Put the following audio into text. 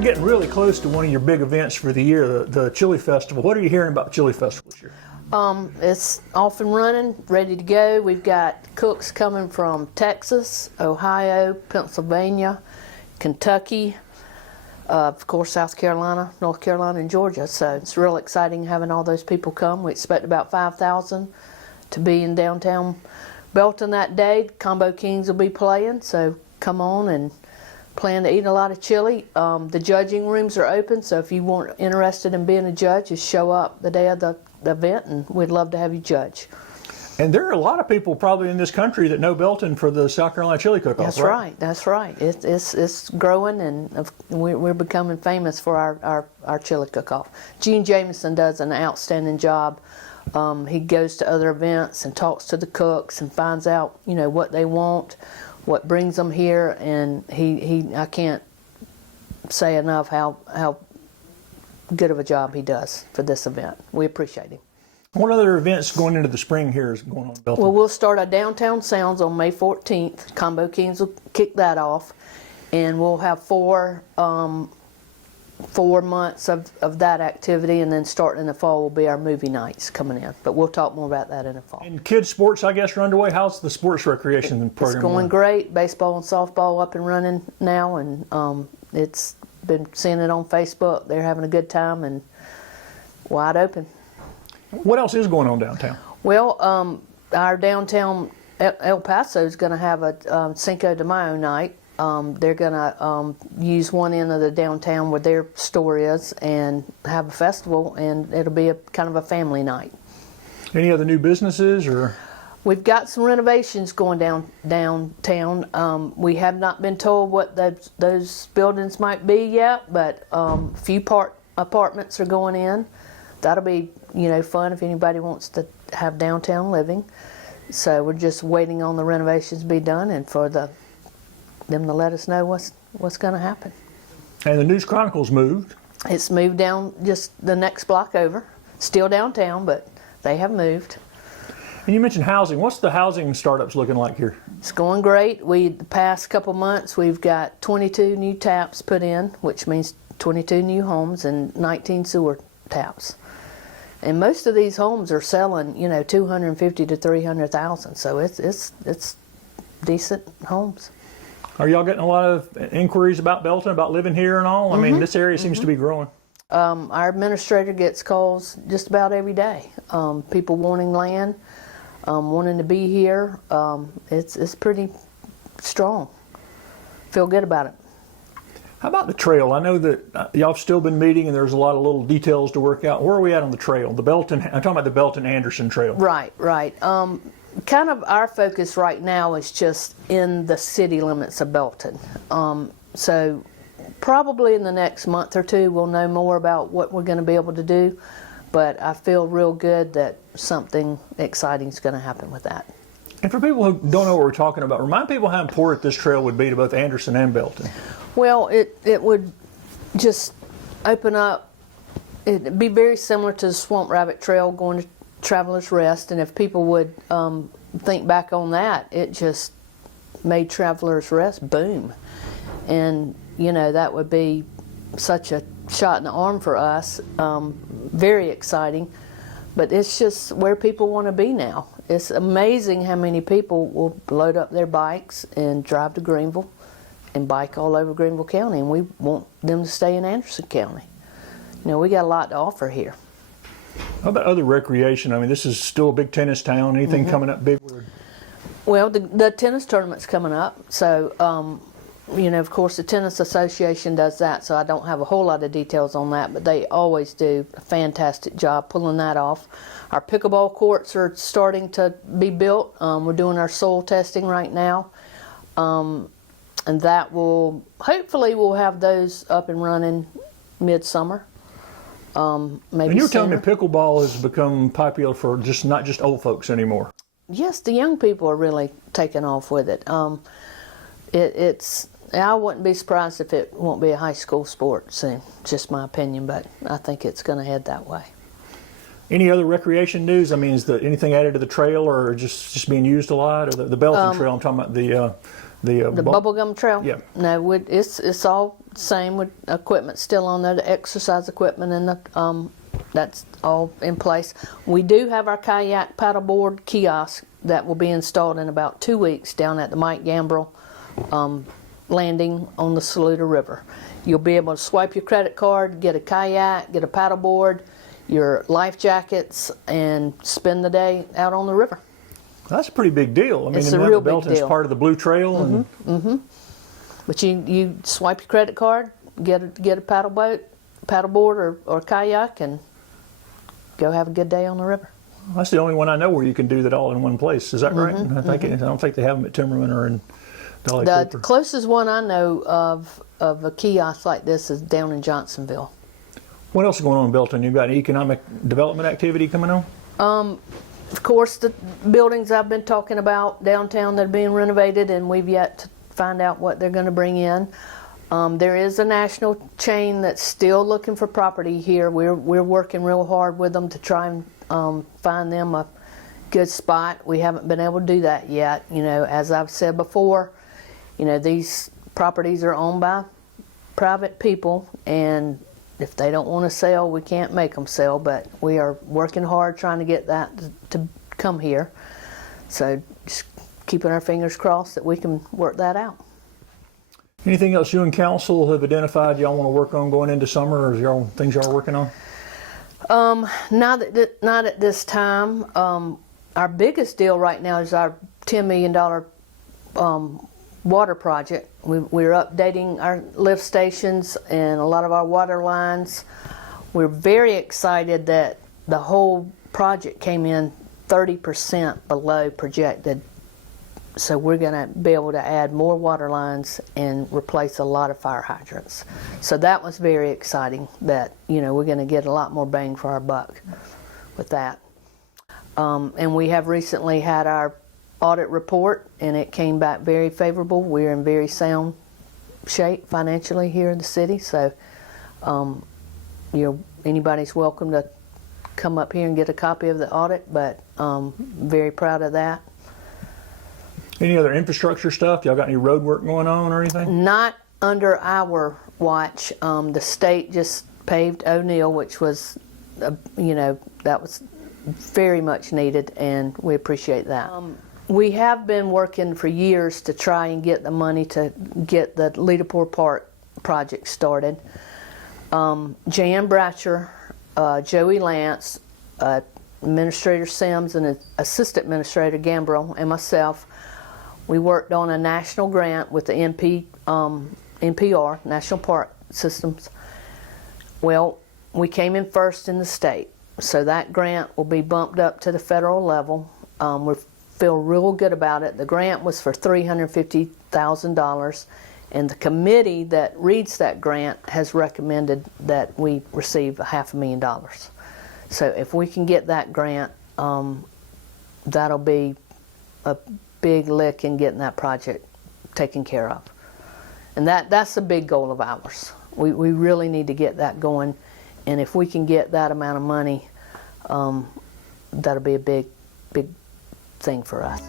you're getting really close to one of your big events for the year, the Chili Festival. What are you hearing about the Chili Festival this year? It's off and running, ready to go. We've got cooks coming from Texas, Ohio, Pennsylvania, Kentucky, of course South Carolina, North Carolina, and Georgia. So it's real exciting having all those people come. We expect about 5,000 to be in downtown Belton that day. Combo Kings will be playing, so come on and plan to eat a lot of chili. The judging rooms are open, so if you weren't interested in being a judge, just show up the day of the event and we'd love to have you judge. And there are a lot of people probably in this country that know Belton for the South Carolina Chili Cookoff. That's right. That's right. It's growing, and we're becoming famous for our Chili Cookoff. Gene Jameson does an outstanding job. He goes to other events and talks to the cooks and finds out, you know, what they want, what brings them here, and I can't say enough how good of a job he does for this event. We appreciate him. What other events going into the spring here is going on in Belton? Well, we'll start our Downtown Sounds on May 14th. Combo Kings will kick that off, and we'll have 4 months of that activity, and then starting in the fall will be our movie nights coming in. But we'll talk more about that in the fall. And kids' sports, I guess, are underway. How's the sports recreation program? It's going great. Baseball and softball up and running now, and it's been seeing it on Facebook. They're having a good time and wide open. What else is going on downtown? Well, our downtown El Paso is going to have a Cinco de Mayo night. They're going to use one end of the downtown where their store is and have a festival, and it'll be a kind of a family night. Any other new businesses or? We've got some renovations going downtown. We have not been told what those buildings might be yet, but a few apartments are going in. That'll be, you know, fun if anybody wants to have downtown living. So we're just waiting on the renovations to be done and for them to let us know what's going to happen. And the News Chronicle's moved. It's moved down just the next block over. Still downtown, but they have moved. And you mentioned housing. What's the housing startups looking like here? It's going great. The past couple months we've got 22 new taps put in, which means 22 new homes and 19 sewer taps. And most of these homes are selling, you know, $250,000 to $300,000. So it's decent homes. Are y'all getting a lot of inquiries about Belton, about living here and all? I mean, this area seems to be growing. Our administrator gets calls just about every day. People wanting land, wanting to be here. It's pretty strong. Feel good about it. How about the trail? I know that y'all have still been meeting and there's a lot of little details to work out. Where are we at on the trail? I'm talking about the Belton-Anderson Trail. Right. Kind of our focus right now is just in the city limits of Belton. So probably in the next month or two we'll know more about what we're going to be able to do, but I feel real good that something exciting is going to happen with that. And for people who don't know what we're talking about, remind people how important this trail would be to both Anderson and Belton. Well, it would just open up, it'd be very similar to the Swamp Rabbit Trail going to Travelers Rest, and if people would think back on that, it just made Travelers Rest boom. And, you know, that would be such a shot in the arm for us, very exciting, but it's just where people want to be now. It's amazing how many people will load up their bikes and drive to Greenville and bike all over Greenville County, and we want them to stay in Anderson County. You know, we got a lot to offer here. How about other recreation? I mean, this is still a big tennis town. Anything coming up big? Well, the tennis tournament's coming up, so you know, of course, the Tennis Association does that, so I don't have a whole lot of details on that, but they always do a fantastic job pulling that off. Our pickleball courts are starting to be built. We're doing our soil testing right now. And that will, hopefully we'll have those up and running midsummer. Maybe and you were telling me sooner. pickleball has become popular for not just old folks anymore. Yes, the young people are really taking off with it. I wouldn't be surprised if it won't be a high school sport soon. Just my opinion, but I think it's going to head that way. Any other recreation news? I mean, is anything added to the trail, or just being used a lot, or the Belton Trail? I'm talking about The bubblegum trail? Yeah. No, it's all the same with equipment still on there, the exercise equipment and the, that's all in place. We do have our kayak paddleboard kiosk that will be installed in about 2 weeks down at the Mike Gambrell landing on the Saluda River. You'll be able to swipe your credit card, get a kayak, get a paddleboard, your life jackets, and spend the day out on the river. That's a pretty big deal. I mean, It's and a then real Belton's big deal. part of the Blue Trail. And But you swipe your credit card, get a paddleboard or kayak, and go have a good day on the river. that's the only one I know where you can do that all in one place. Is that right? I don't think they have them at Timmerman or in Dolly The Cooper. closest one I know of a kiosk like this is down in Johnsonville. What else is going on in Belton? You've got an economic development activity coming on? Of course, the buildings I've been talking about downtown that are being renovated, and we've yet to find out what they're going to bring in. There is a national chain that's still looking for property here. We're working real hard with them to try and find them a good spot. We haven't been able to do that yet. You know, as I've said before, you know, these properties are owned by private people, and if they don't want to sell, we can't make them sell, but we are working hard trying to get that to come here. So just keeping our fingers crossed that we can work that out. Anything else you and council have identified y'all want to work on going into summer, or is y'all things y'all are working on? Not at this time. Our biggest deal right now is our $10 million water project. We're updating our lift stations and a lot of our water lines. We're very excited that the whole project came in 30% below projected. So we're going to be able to add more water lines and replace a lot of fire hydrants. So that was very exciting that, you know, we're going to get a lot more bang for our buck with that. And we have recently had our audit report, and it came back very favorable. We're in very sound shape financially here in the city. So, you know, anybody's welcome to come up here and get a copy of the audit, but very proud of that. Any other infrastructure stuff? Y'all got any road work going on or anything? Not under our watch. The state just paved O'Neill, which was, you know, that was very much needed, and we appreciate that. We have been working for years to try and get the money to get the Leaderport Park project started. Jan Bratcher, Joey Lance, Administrator Sims, and Assistant Administrator Gambrell, and myself, we worked on a national grant with the NPR, National Park Systems. Well, we came in first in the state, so that grant will be bumped up to the federal level. We feel real good about it. The grant was for $350,000, and the committee that reads that grant has recommended that we receive $500,000. So if we can get that grant, that'll be a big lick in getting that project taken care of. And that's a big goal of ours. We really need to get that going, and if we can get that amount of money, that'll be a big thing for us.